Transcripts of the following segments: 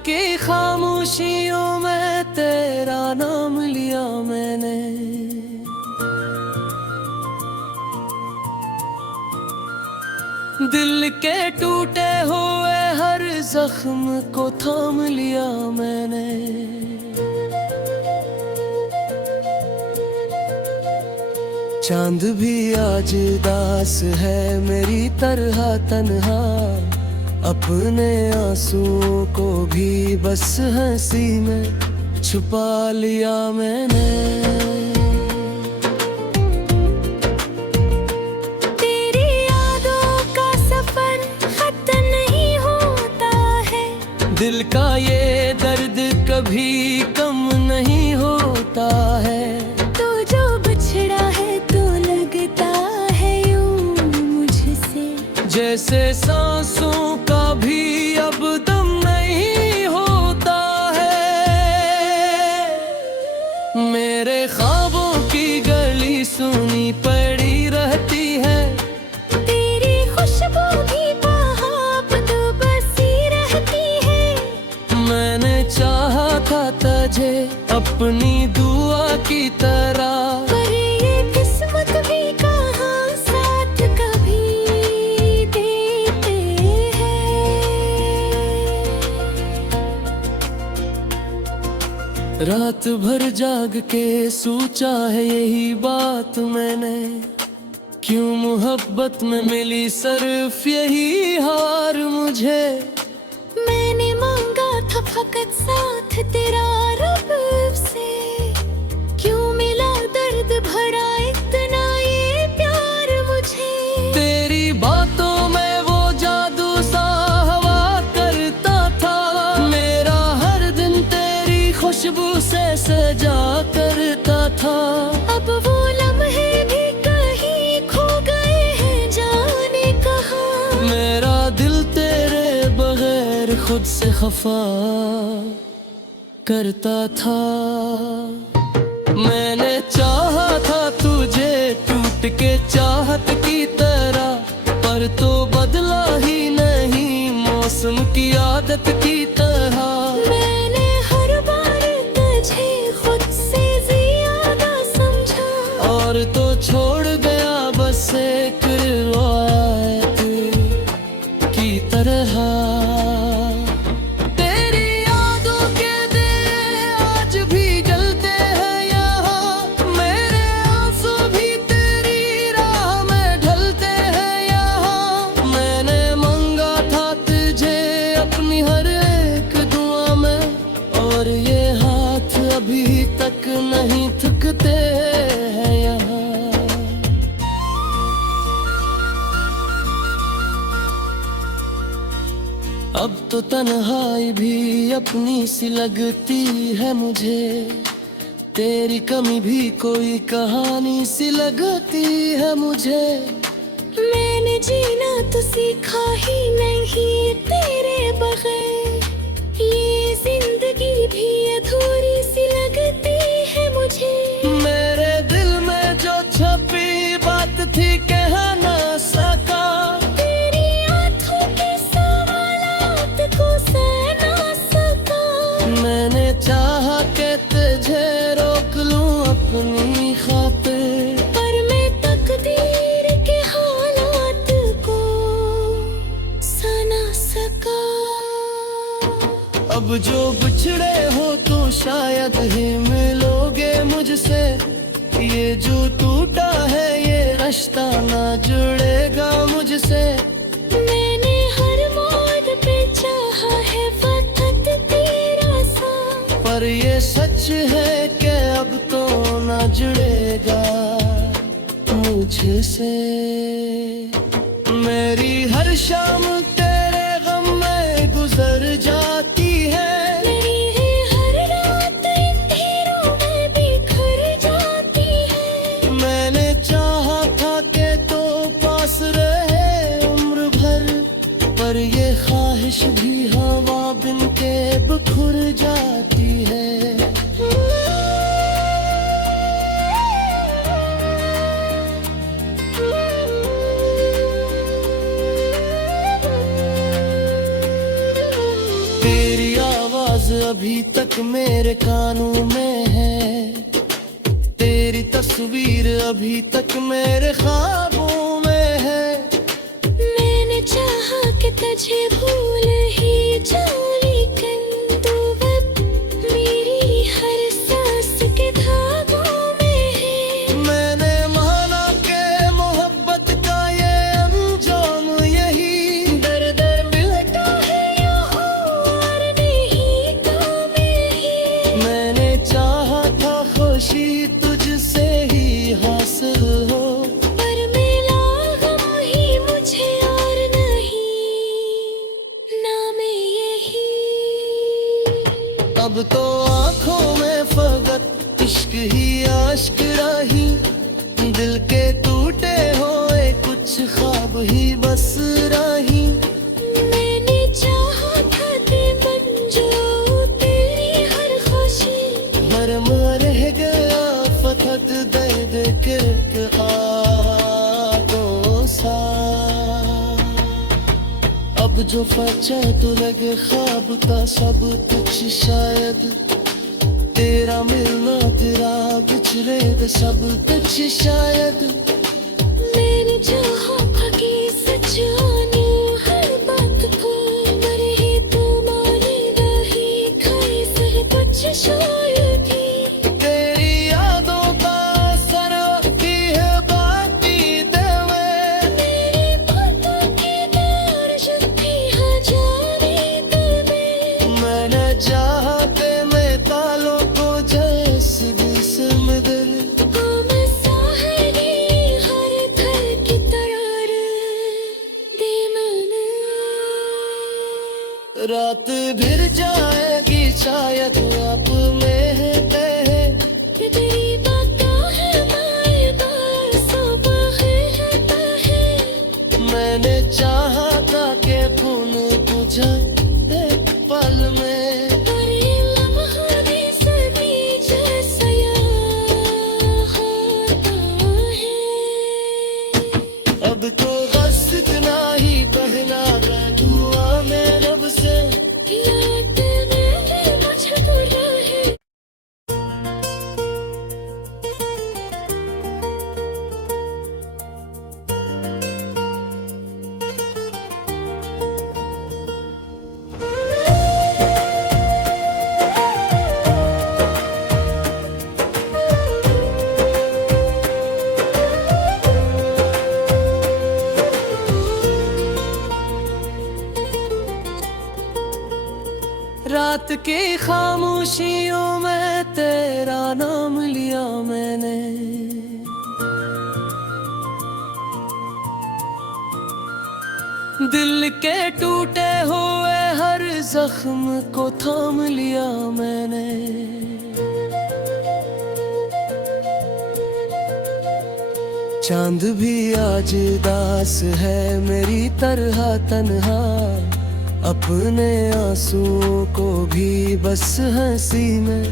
की खामोशियों में तेरा नाम लिया मैंने। दिल के टूटे हुए हर जख्म को थाम लिया मैंने। चांद भी आज दास है मेरी तरह तन्हा, अपने आंसुओं को भी बस हंसी में छुपा लिया मैंने। तेरी यादों का सफर खत्म नहीं होता है, दिल का ये दर्द कभी कम नहीं होता है। तू जो बिछड़ा है तो लगता है यूं मुझसे, जैसे सांसों का भी अब दम नहीं होता है। मेरे ख्वाबों की गली सुनी पड़ी रहती है, तेरी खुशबू भी वहाँ तो बसी रहती है। मैंने चाहा था तुझे अपनी दुआ की तरह, पर ये किस्मत भी कहाँ साथ कभी देते हैं। रात भर जाग के सोचा है यही बात मैंने, क्यों मोहब्बत में मिली सिर्फ यही हार मुझे। मैंने मांगा था फकत साथ तेरा रब से, क्यों मिला दर्द भरा इतना ये प्यार मुझे। तेरी बातों में वो जादू सा हवा करता था, मेरा हर दिन तेरी खुशबू से सजा करता था। अब वो लम्हे भी कहीं खो गए हैं जाने कहाँ। मेरा दिल तेरे बगैर खुद से खफा करता था। मैंने चाहा था तुझे टूट के चाहत की तरह, पर तो बदला ही नहीं मौसम की आदत की तरह। मैंने हर बार तुझे खुद से ज्यादा समझा, और तो छोड़ गया बस एक रिवायत की तरह। तेरी यादों के दिए आज भी जलते हैं यहाँ, मेरे आंसू भी तेरी राह में ढलते हैं यहाँ। मैंने मांगा था तुझे अपनी हर एक दुआ में, और ये हाथ अभी तक नहीं थकते हैं यहाँ। अब तो तन्हाई भी अपनी सी लगती है मुझे, तेरी कमी भी कोई कहानी सी लगती है मुझे। मैंने जीना तो सीखा ही नहीं तेरे बगैर, ये जिंदगी भी अधूरी सी लगती है मुझे। मेरे दिल में जो छपी बात थी कह ना सका, तेरी आंखों के सवालात को सह ना सका। मैंने चाहा के तुझे रोक लूं अपनी खातिर, पर मैं तकदीर के हालात को सह ना सका। अब जो बिछड़े हो तो शायद ही मिलोगे मुझसे, ये जो टूटा है ये रिश्ता ना जुड़ेगा मुझसे। मैंने हर मोड़ पे चाहा है वक्त तेरा साथ, पर ये सच है कि अब तो ना जुड़ेगा मुझसे। मेरी हर शाम तेरे गम में गुजर जाती है, मेरी है हर रात अंधेरों में बिखर जाती है। मैंने चाहा था कि तो पास रहे उम्र भर, पर ये ख्वाहिश भी हवा बिन के बिखर जाती है। अभी तक मेरे कानों में है, तेरी तस्वीर अभी तक मेरे ख्वाबों में है। मैंने चाहा कि तुझे भूल ही जाऊं, लेकिन तू अब मेरी हर सांस के धागों में है। मैंने माना के मोहब्बत का ये अंजाम यही, दर दर मिलता है यहाँ और नहीं काम ही। मैंने चाहा था खुशी तुझसे ही हासिल हो, पर मिला गम ही मुझे और नहीं नाम यही। अब तो आंखों में फकत इश्क ही आश्क रही, दिल के टूटे हुए कुछ ख्वाब ही बस रही। मैंने चाहा था कि बन जाऊं तेरी हर खुशी, मरम रह गया फकत दर्द किरक आहों सा। अब जो फचा तो लगे ख्वाब का सब कुछ शायद, तेरा मिलना तेरा बिछड़े सब कुछ शायद। मैंने चाहा था कि सच जानूं हर बात को, पर ही तू माने नहीं खाए सह कुछ शायद ही। तेरी यादों का असर की है बाती देवे, मेरी बातों की दर्शन थी हजारे दिल में। मैंने चाहा के मैं तालों को जैस जिस्म दिल, हर घर की तरह दे मैंने। रात भिर जाएगी शायद आप में है कहे, कि तेरी बातों है माए बार सुबह है। मैंने चाहा था के खून बुझा एक पल में, पर ये लम्हा भी सभी जैसा याद होता है। अब तो बस इतना ही कहना है दुआ में रब से, याद में मुझे बुरा है। रात की खामोशियों में तेरा नाम लिया मैंने, दिल के टूटे हुए हर जख्म को थाम लिया मैंने। चांद भी आज दास है मेरी तरह तन्हा, अपने आंसुओं को भी बस हंसी में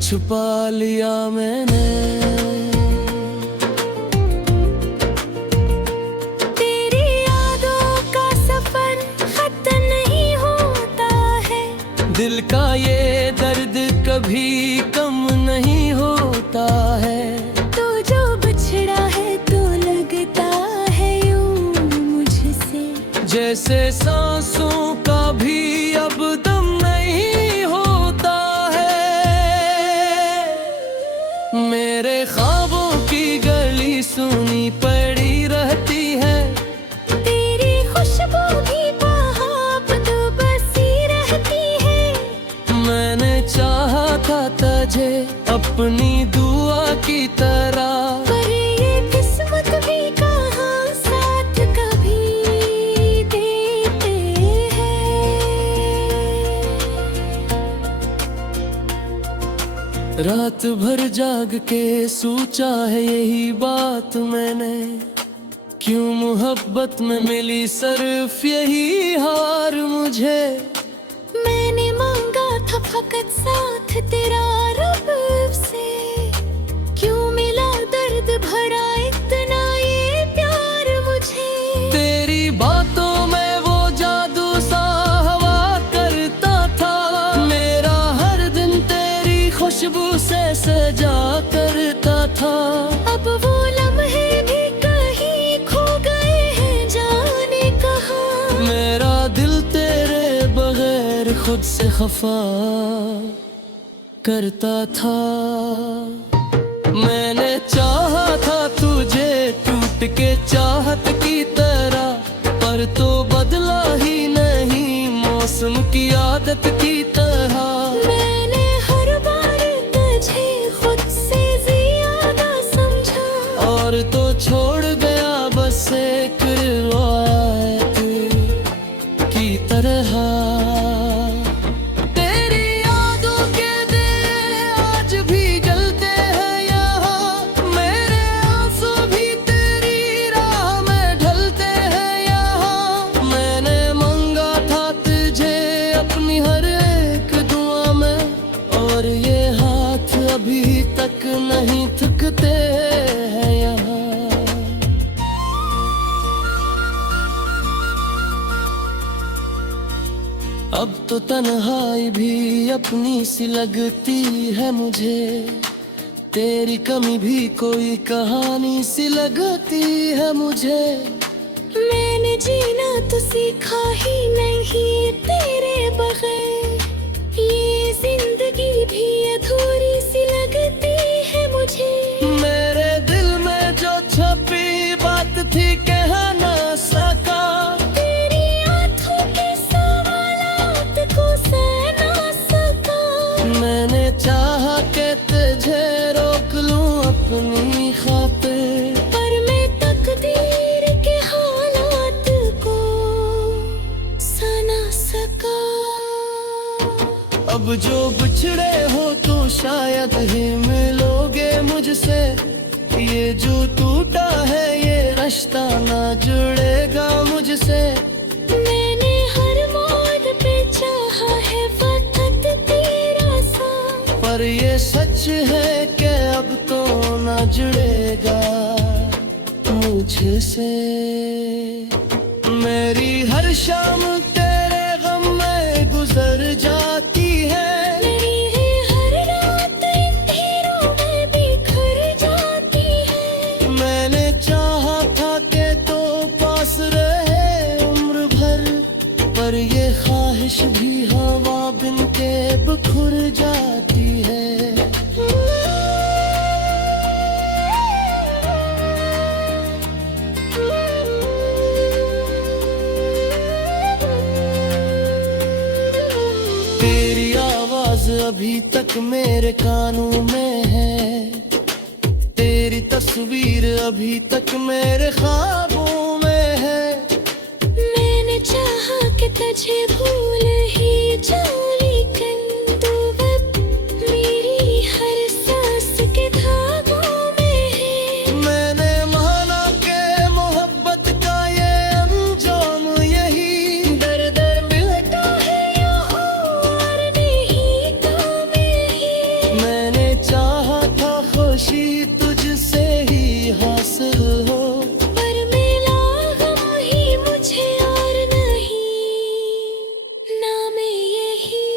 छुपा लिया मैंने। तेरी यादों का सफर खत्म नहीं होता है, दिल का ये दर्द कभी कम नहीं होता है। तू जो बिछड़ा है तो लगता है यूं मुझसे, जैसे सांसों का भी अब दम नहीं होता है। मेरे ख्वाबों की गली सुनी पड़ी रहती है, तेरी खुशबू भी वहाँ तो बसी रहती है। मैंने चाहा था तुझे अपनी दुआ की तरह, पर ये किस्मत भी कहाँ साथ कभी देते हैं। रात भर जाग के सोचा है यही बात मैंने, क्यों मोहब्बत में मिली सिर्फ यही हार मुझे। मैंने मांगा था फकत साथ तेरा रब से, क्यों मिला दर्द भरा इतना ये प्यार मुझे। तेरी बातों में वो जादू सा हवा करता था, मेरा हर खुशबू से सजा करता था। अब वो लम्हे भी कहीं खो गए हैं जाने कहाँ। मेरा दिल तेरे बगैर खुद से खफा करता था। मैंने चाहा था तुझे टूट के चाहत की तरह, पर तो बदला ही नहीं मौसम की आदत की तरह। मैंने हर बार तुझे खुद से ज्यादा समझा, और तो छोड़ गया बस एक रिवायत की तरह। तेरी यादों के दिए आज भी जलते हैं यहाँ, मेरे आंसू भी तेरी राह में ढलते हैं यहाँ। मैंने मांगा था तुझे अपनी हर एक दुआ में, और ये हाथ अभी तक नहीं थकते हैं यहाँ। अब तो तन्हाई भी अपनी सी लगती है मुझे, तेरी कमी भी कोई कहानी सी लगती है मुझे। मैंने जीना तो सीखा ही नहीं तेरे बगैर, ये जिंदगी भी अधूरी सी लगती है मुझे। मेरे दिल में जो छपी बात थी कह ना सका, तेरी आंखों के सवालात को सह ना सका। मैंने चाहा के तुझे रोक लूं अपनी खातिर, पर मैं तकदीर के हालात को सह ना सका। अब जो बिछड़े हो तो शायद ही मिलोगे मुझसे, ये जो टूटा है ये रिश्ता ना जुड़ेगा मुझसे। मैंने हर मोड़ पे चाहा है वक्त तेरा साथ, पर ये सच है कि अब तो ना जुड़ेगा मुझसे। मेरी हर शाम तेरे गम में गुजर जाती है, मेरी है हर रात अंधेरों में बिखर जाती है। मैंने चाहा था कि तो पास रहे उम्र भर, पर ये ख्वाहिश भी हवा बिन के बिखर जाती है। तेरी आवाज अभी तक मेरे कानों में है, तेरी तस्वीर अभी तक मेरे ख्वाबों में है। मैंने चाहा कि तुझे भूल ही जाऊं, लेकिन तू अब मेरी हर सांस के धागों में है। मैंने माना के मोहब्बत का ये अंजाम यही, दर दर मिलता है यहाँ और नहीं काम ही। मैंने चाहा था खुशी तुझसे ही हासिल हो, पर मिला गम ही मुझे और नहीं नाम यही।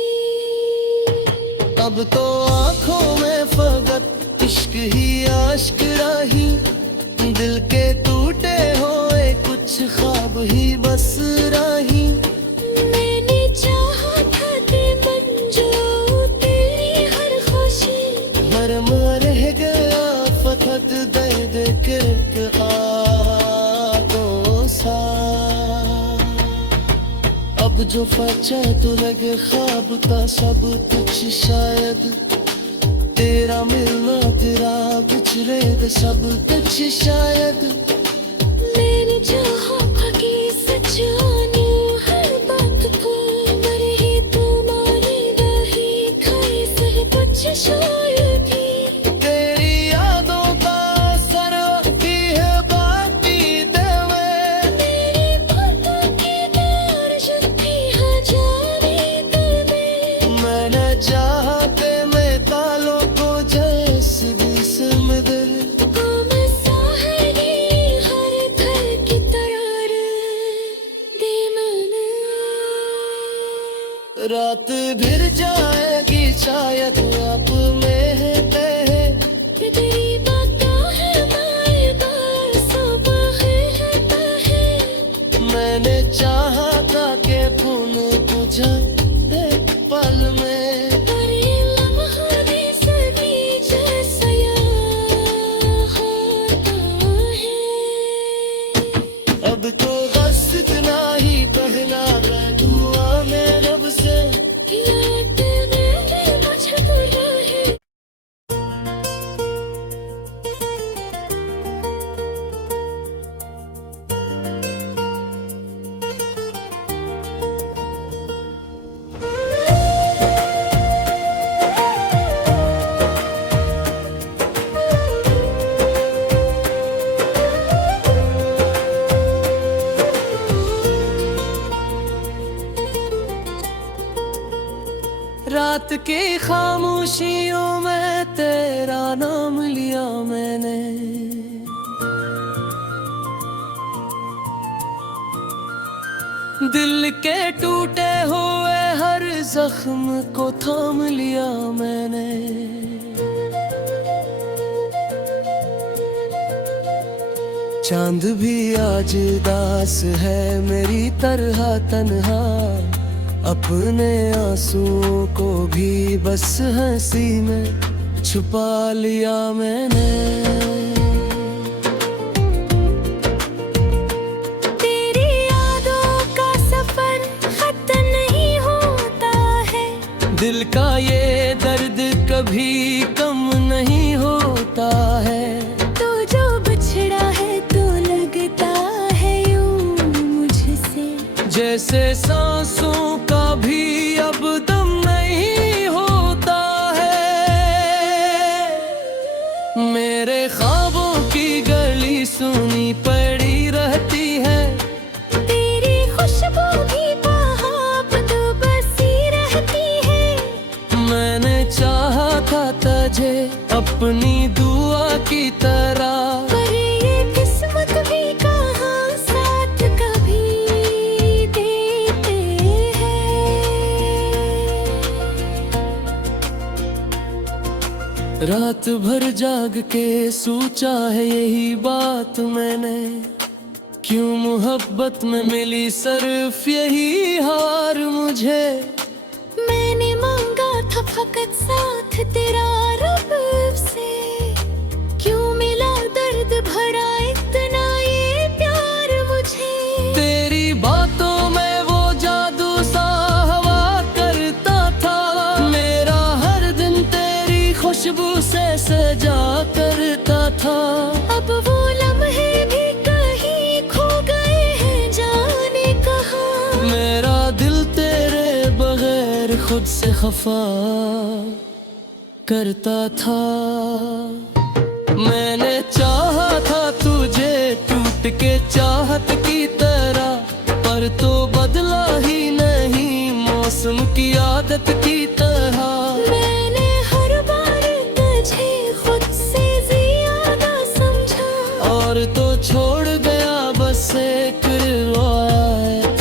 अब तो आंखों में फकत इश्क ही आश्क राही, दिल के टूटे हुए कुछ ख्वाब ही बस राही। मैंने चाहा था कि बन जाऊं तेरी हर खुशी, मरम रह गया फकत दर्द के आहों सा। अब जो फचा तो लगे ख्वाब का सब कुछ शायद, तेरा मिलना तेरा बिछड़े सब कुछ शायद। मैंने चाहा था कि सच जानूं हर बात को, पर ही तू माने नहीं खाए सह कुछ शायद ही। तेरी यादों का असर की है बाती देवे, मेरी बातों की दर जुती है जाने दिल में। मैंने चाहा के मैं तालों को जैसे दिल गुम सा है ये आप में है कहे कि तेरी बातों है मायबा सुबह है तहे। मैंने चाहा था कि भूल बुझा एक पल में पर ये लम्हा भी सदी जैसा याद होता है। अब तो बस इतना ही कहना है दुआ में रब से याद में मुझको रहे। रात की खामोशियों में तेरा नाम लिया मैंने। दिल के टूटे हुए हर जख्म को थाम लिया मैंने। चांद भी आज दास है मेरी तरह तन्हा। अपने आंसुओं को भी बस हंसी में छुपा लिया मैंने। तेरी यादों का सफर खत्म नहीं होता है। दिल का ये दर्द कभी कम नहीं होता है। तो जो बिछड़ा है तो लगता है यूं मुझसे जैसे सांसों का भी अब दम नहीं होता है। मेरे ख्वाबों की गली सुनी पड़ी रहती है। तेरी खुशबू भी वहाँ तो बसी रहती है। मैंने चाहा था तुझे अपनी दुआ की तरह। पर ये किस्मत भी कहाँ साथ कभी देते हैं। रात भर जाग के सोचा है यही बात मैंने। क्यों मोहब्बत में मिली सिर्फ यही हार मुझे। मैंने मांगा था फकत साथ तेरा रब से। क्यों मिला दर्द भरा इतना ये प्यार मुझे। तेरी बातों में वो जादू सा हवा करता था। मेरा हर दिन तेरी खुशबू से सजा करता था। अब वो लम्हे भी कहीं खो गए हैं जाने कहाँ। मेरा दिल तेरे बगैर खुद से खफा करता था। मैंने चाहा था तुझे टूट के चाहत की तरह। पर तो बदला ही नहीं मौसम की आदत की तरह। मैंने हर बार तुझे खुद से ज्यादा समझा। और तो छोड़ गया बस एक रिवायत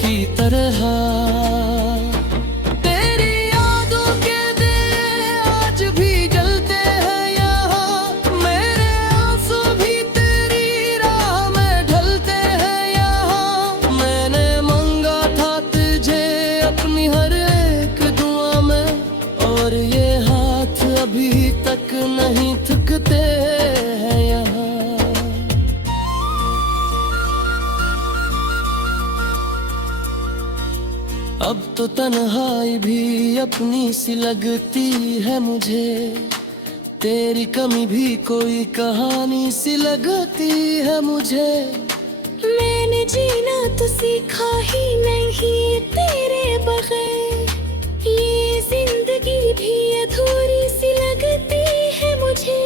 की तरह। तेरी यादों के दिए आज भी जलते हैं यहाँ। मेरे आंसू भी तेरी राह में ढलते हैं यहाँ। मैंने मांगा था तुझे अपनी हर एक दुआ में। और ये हाथ अभी तक नहीं थकते हैं यहाँ। अब तो तन्हाई भी अपनी सी लगती है मुझे। तेरी कमी भी कोई कहानी सी लगती है मुझे। मैंने जीना तो सीखा ही नहीं तेरे बगैर। ये जिंदगी भी अधूरी सी लगती है मुझे।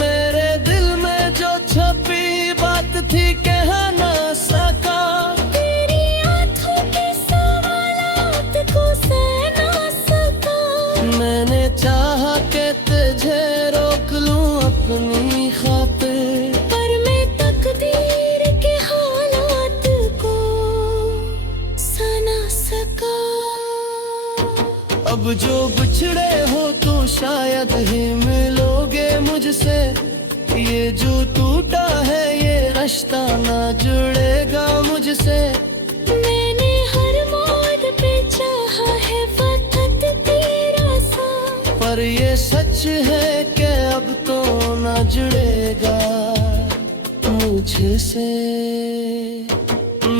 मेरे दिल में जो छपी बात थी कह ना सका। तेरी आंखों के सवालात को सह ना सका। मैंने चाहा कि तुझे रोक लूं अपनी खातिर। पर मैं तकदीर के हालात को सह ना सका। अब अब जो बिछड़े हो तो शायद ही मिलोगे मुझसे। ये जो टूटा है ये रिश्ता ना जुड़ेगा मुझसे। मैंने हर मोड़ पे चाहा है वक्त तेरा साथ, पर ये सच है कि अब तो ना जुड़ेगा मुझसे।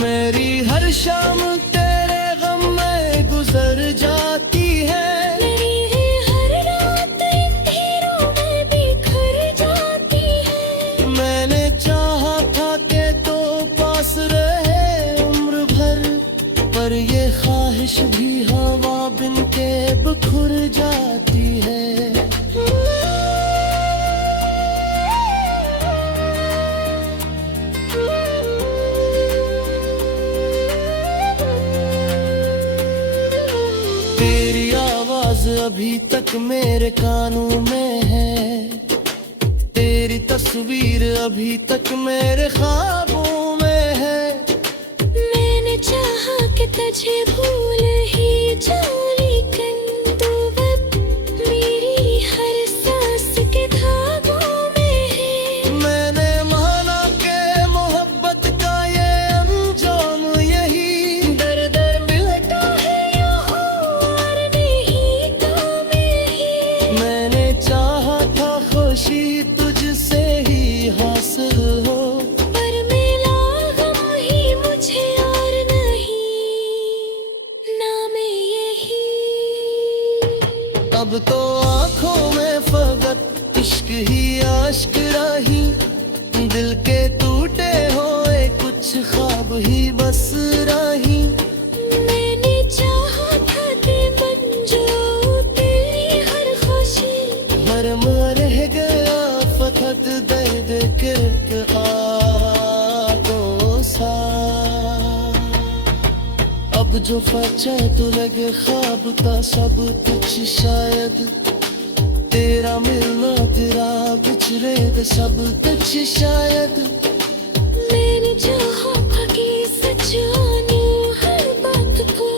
मेरी हर शाम तेरे गम में गुजर जाती है। मेरी है हर रात अंधेरों में बिखर जाती है। मैंने चाहा था कि तो पास रहे उम्र भर, पर ये ख्वाहिश भी हवा बिन के बिखर जाती है। तेरी आवाज अभी तक मेरे कानों में है। तेरी तस्वीर अभी तक मेरे ख्वाबों में है। मैंने चाहा कि तुझे भूल ही जाऊं, लेकिन तू अब मेरी हर सांस के धागों में है। मैंने माना कि मोहब्बत का ये अंजाम यही। दर दर मिलता है यहाँ और नहीं काम ही। मैंने चाहा था खुशी तुझसे ही हासिल हो, पर मिला गम ही मुझे और नहीं नाम यही। अब तो आंखों में फकत इश्क ही आश्क रही। दिल के टूटे हुए कुछ ख्वाब ही बस रही। मैंने चाहा था कि बन जाऊं तेरी हर खुशी, मरम रह गया फकत दर्द किरक आगों सा। अब जो फचा तो लगे ख्वाब का सब कुछ शायद। तेरा मिलना तेरा बिछड़े सब कुछ शायद। मैंने चाहा था कि सच जानूं हर बात को,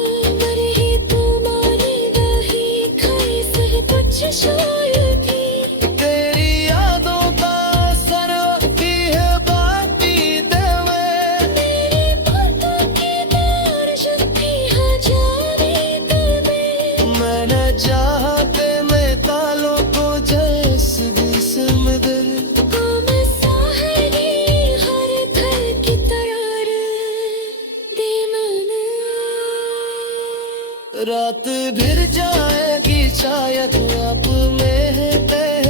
पर ही तू मानेगा ही खाए सह कुछ शायद ही। तेरी यादों का असर की है बाती दिल में। मेरी बातों की दर्द भी है जाने दिल में। मैंने चाहा कि मैं तालों को जैसे जिस्म दिल। गुम सा है ये हर घर की तरह दे मन। रात भिर जाएगी शायद अब में तह।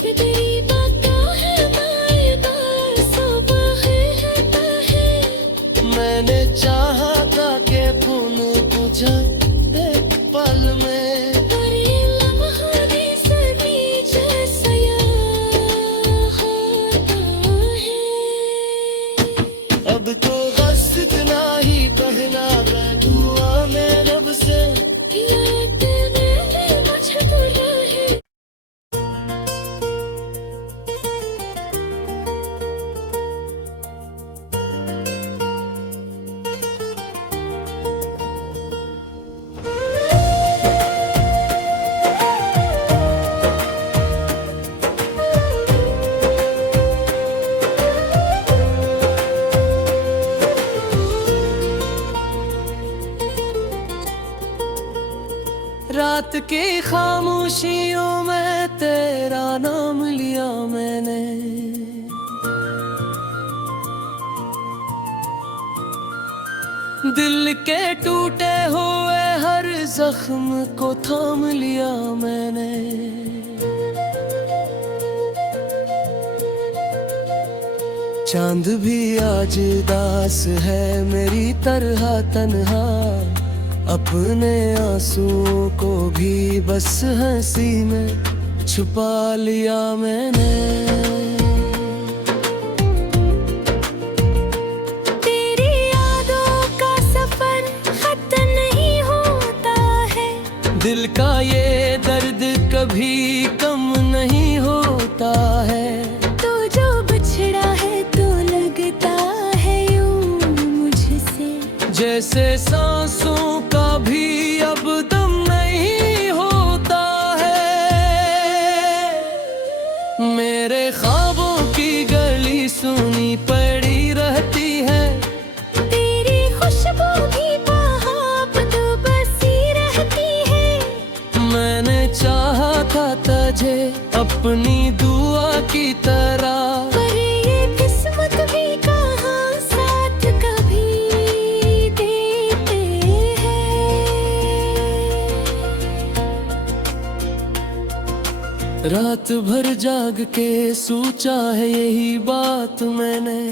कि तेरी बातों है मायदा सुबह है तह। मैंने चाहा था कि भूल बुझा एक पल में। पर ये लम्हा भी सभी जैसा याद होता है। अब तो बस इतना ही कहना है दुआ में रब से। याद में मुझे बुरा है। रात की खामोशियों में तेरा नाम लिया मैंने। दिल के टूटे हुए हर जख्म को थाम लिया मैंने। चांद भी आज दास है मेरी तरह तन्हा। अपने आंसुओं को भी बस हंसी में छुपा लिया मैंने। तेरी यादों का सफर खत्म नहीं होता है। दिल का ये दर्द कभी कम नहीं होता है। तो जो बिछड़ा है तो लगता है यूं मुझसे, जैसे सांसों का भी अब दम नहीं अपनी दुआ की तरह। पर ये किस्मत भी कहाँ साथ कभी देते हैं। रात भर जाग के सोचा है यही बात मैंने,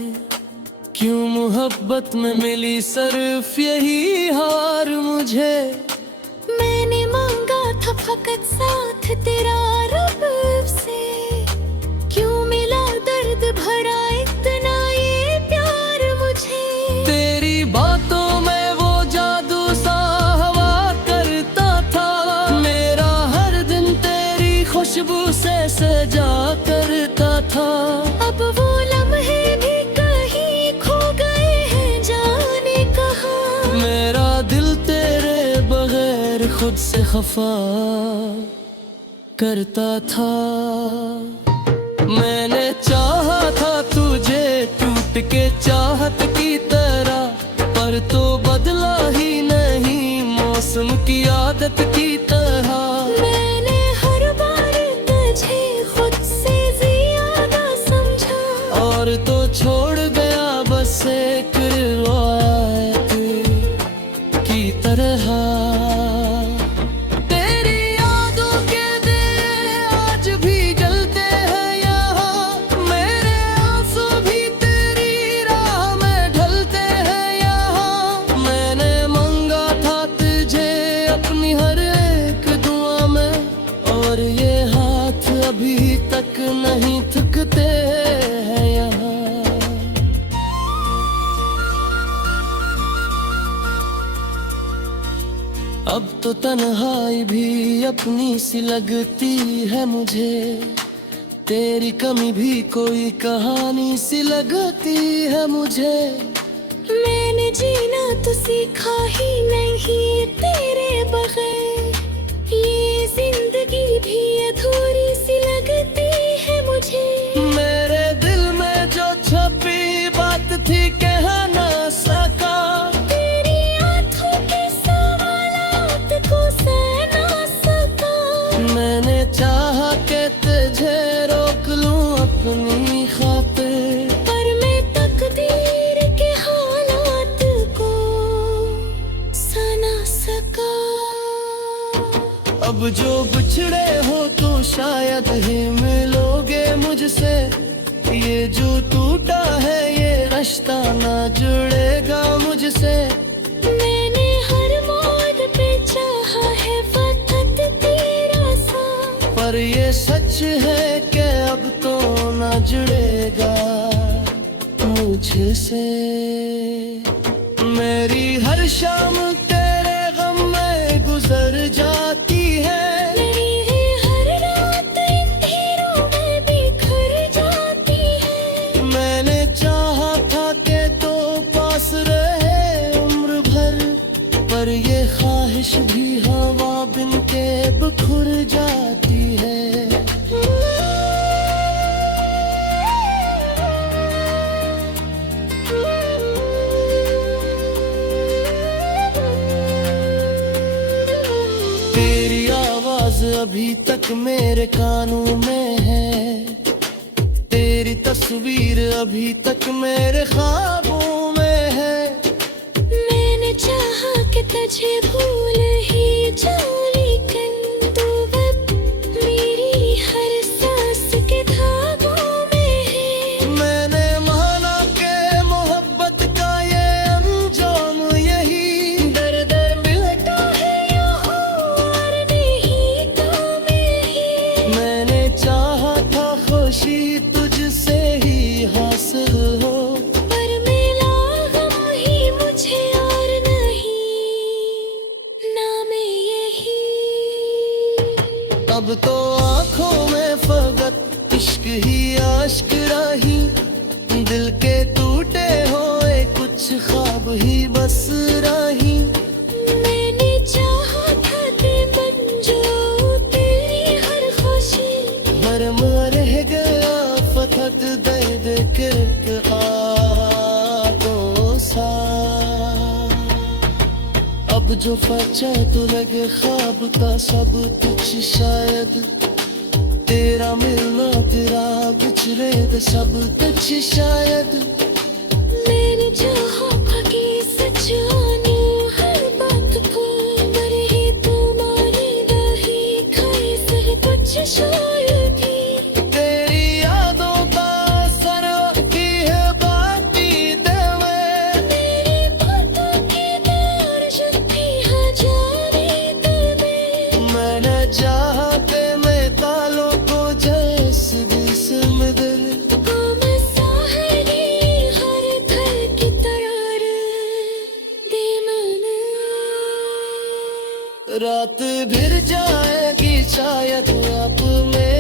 क्यों मोहब्बत में मिली सिर्फ यही हार मुझे। मैंने मांगा था फकत साथ तेरा रब से, क्यों मिला दर्द भरा इतना ये प्यार मुझे। तेरी बातों में वो जादू सा हवा करता था, मेरा हर दिन तेरी खुशबू से सजा करता था। अब वो लम्हे भी कहीं खो गए हैं जाने कहाँ। मेरा दिल तेरे बगैर खुद से खफा करता था। मैंने चाहा था तुझे टूट के चाहत की तरह, पर तो बदला ही नहीं मौसम की आदत की तरह। मैंने हर बार तुझे खुद से ज्यादा समझा, और तो छोड़ गया बस एक रिवायत की तरह। तेरी यादों के दिए आज भी जलते हैं यहाँ, मेरे आंसू भी तेरी राह में ढलते हैं यहाँ। मैंने मांगा था तुझे अपनी हर एक दुआ में, और ये हाथ अभी तक नहीं थकते हैं यहाँ। अब तो तन्हाई भी अपनी सी लगती है मुझे, तेरी कमी भी कोई कहानी सी लगती है मुझे। मैंने जीना तो सीखा ही नहीं तेरे बगैर, ये जिंदगी भी अधूरी सी लगती है मुझे। मेरे दिल में जो छपी बात थी कह ना सका, तेरी आंखों के सवालात को सह ना सका। मैंने चाहा के तुझे रोक लूं अपनी खातिर, पर मैं तकदीर के हालात को सह ना सका। अब जो बिछड़े हो तो शायद ही मिलोगे मुझसे, ये जो टूटा है ये रिश्ता ना जुड़ेगा मुझसे। मैंने हर मोड़ पे चाहा है वक्त तेरा साथ, पर ये सच है कि अब तो ना जुड़ेगा मुझसे। मेरी हर शाम तेरे गम में गुजर जाती है, मेरी है हर रात इन हीरों में बिखर जाती है। मैंने चाहा था कि तो पास रहे उम्र भर, पर ये ख्वाहिश भी हवा बिन के बिखर जाती है। तेरी आवाज अभी तक मेरे कानों में है, तेरी तस्वीर अभी तक मेरे ख्वाबों में है। मैंने चाहा कि तुझे भूल ही जाऊं, लेकिन तू अब मेरी हर सांस के धागों में है। मैंने माना कि मोहब्बत का ये अंजाम यही, दर्द मिलता है यहाँ और नहीं तो में ही। मैंने चाहा था खुशी तुझसे ही हासिल हो, पर मिला गम ही मुझे और नहीं नाम यही। अब तो आंखों में फकत इश्क ही आश्क रही, दिल के टूटे हुए कुछ ख्वाब ही बस रही। मैंने चाहा था कि बन जो तेरी हर खुशी, मर रह गया फकत दर्द किरक आहों सा। अब जो फचा तो लगे ख्वाब का सब कुछ शायद तेरा रेत सब कुछ शायद मैंने चाहा था कि सच जानूं हर बात को, पर ही तू माने नहीं, खाए सह कुछ शायद ही। तेरी यादों का असर की है बाती देवे मेरी बातों की दर शक्ति है जाने दिल में। मैंने चाहते में तालों को जैसे जिस्म दिल रात भिर जाएगी शायद अब में